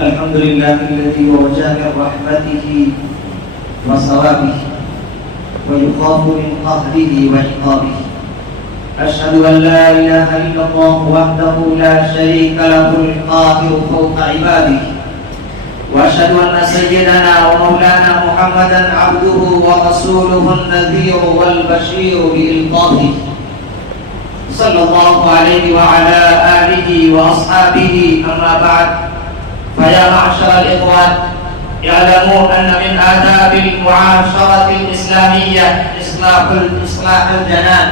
الحمد لله الذي وجه من رحمته وصوابه ويخاف من قهره وعقابه. أشهد أن لا إله إلا الله وحده لا شريك له القاهر فوق عباده، وأشهد أن سيدنا ومولانا محمدا عبده ورسوله النذير والبشير بإلقابه، صلى الله عليه وعلى آله وأصحابه. أما بعد، فيا معشر الإخوان، اعلموا أن من آداب المعاشرة الإسلامية إصلاح الجنان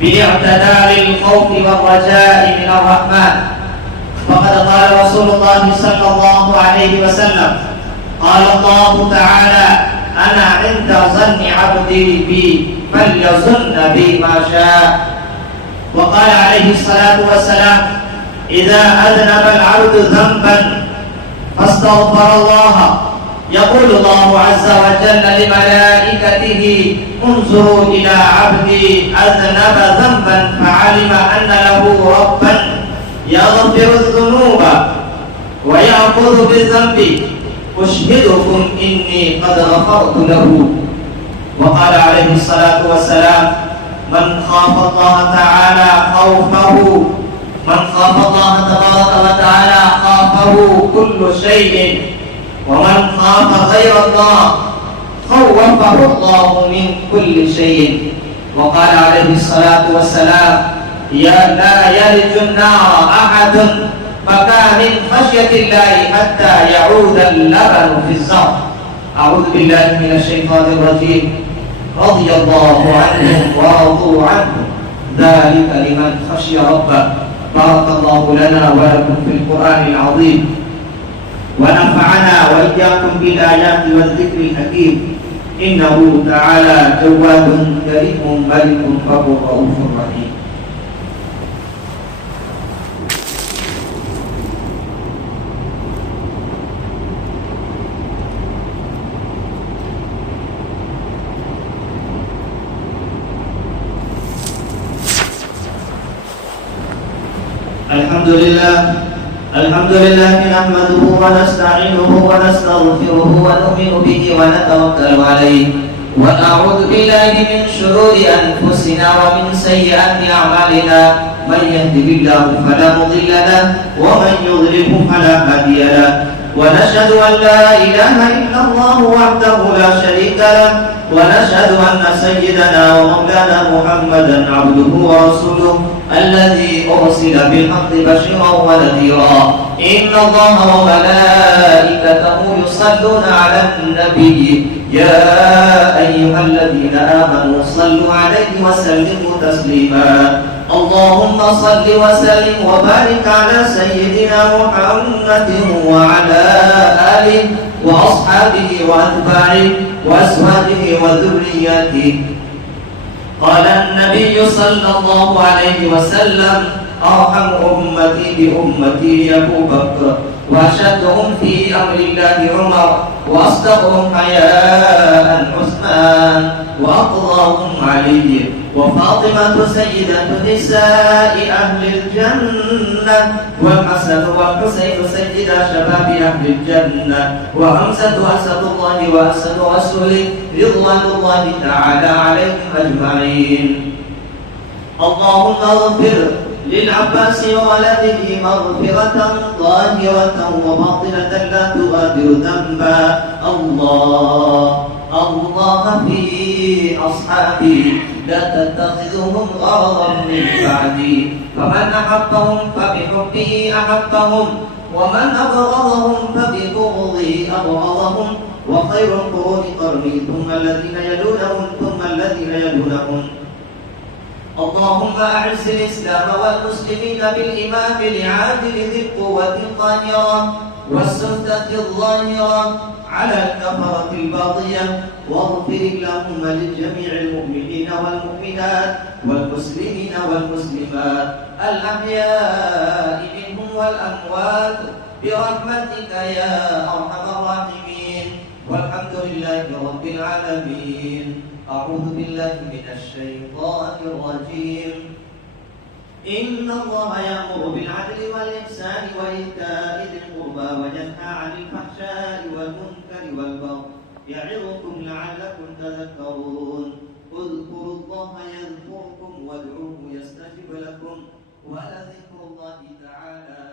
باعتدال الخوف والرجاء من الرحمن. وقد قال رسول الله صلى الله عليه وسلم: قال الله تعالى: أنا عند ظن عبدي بي فليظن بي ما شاء. وقال عليه الصلاة والسلام: إذا أذنب العبد ذنبا فاستغفر الله، يقول الله عز وجل لملائكته: انظروا إلى عبدي أذنب ذنبا فعلم أن له ربا يغفر الذنوب ويأخذ بالذنب، أشهدكم إني قد غفرت له. وقال عليه الصلاة والسلام: من خاف الله تعالى خوفه، من خاف الله تبارك وتعالى خافه كل شيء، ومن خاف غير الله خوفه الله من كل شيء. وقال عليه الصلاة والسلام: لا يلج النار أحد بكى من خشية الله حتى يعود اللبن في الزرع. أعوذ بالله من الشيطان الرجيم. رضي الله عنهم ورضوا عنه، ذلك لمن خشي ربه. بارك الله لنا ولكم في القرآن العظيم، ونفعنا وإياكم بالآيات والذكر الحكيم، إنه تعالى جواد كريم ملك رب رؤوف رحيم. الحمد لله نحمده ونستعينه ونستغفره ونؤمن به ونتوكل عليه، ونعوذ بالله من شرور أنفسنا ومن سيئات أعمالنا. من يهده الله فلا مضل له، ومن يضلله فلا هادي له. ونشهد أن لا إله إلا الله وحده لا شريك له، ونشهد أن سيدنا ومولانا محمدا عبده ورسوله الذي أرسل بالحق بشيرا ونذيرا. إن الله وملائكته يصلون على النبي، يا أيها الذين آمنوا صلوا عليه وسلموا تسليما. اللهم صل وسلم وبارك على سيدنا محمد وعلى آله وأصحابه وأتباعه وأزواجه وذرياته. قال النبي صلى الله عليه وسلم: أرحم أمتي بأمتي أبو بكر، وأشدهم في أمر الله عمر، وأصدقهم حياء عثمان، وأقضاهم علي، وفاطمة سيدة نساء أهل الجنة، والحسن والحسين سيدا شباب أهل الجنة، وحمزة أسد الله وأسد رسوله رضوان الله تعالى عليهم أجمعين. اللهم اغفر للعباس وولده مغفرة ظاهرة وباطنة لا تغادر ذنبا. الله في أصحابي لا تتخذهم غرضا من بعدي، فمن أحبهم فبحبه أحبهم، ومن أبغضهم فببغضي أبغضهم. وخير القرون قرني، ثم الذين يلونهم، ثم الذين يلونهم. اللهم أعز الإسلام والمسلمين بالإمام العادل ذي القوة القاهرة والسلطة الظاهرة على الكفرة الباغية، واغفر اللهم لجميع المؤمنين والمؤمنات والمسلمين والمسلمات الأحياء منهم والأموات برحمتك يا أرحم الراحمين. والحمد لله رب العالمين. أعوذ بالله من الشيطان الرجيم. إن الله يأمر بالعدل والإحسان وإيتاء ذي القربى وينهى عن الفحشاء والمنكر والبغي يعظكم لعلكم تذكرون اذكروا الله يذكركم وادعوه يستجب لكم ولذكر الله تعالى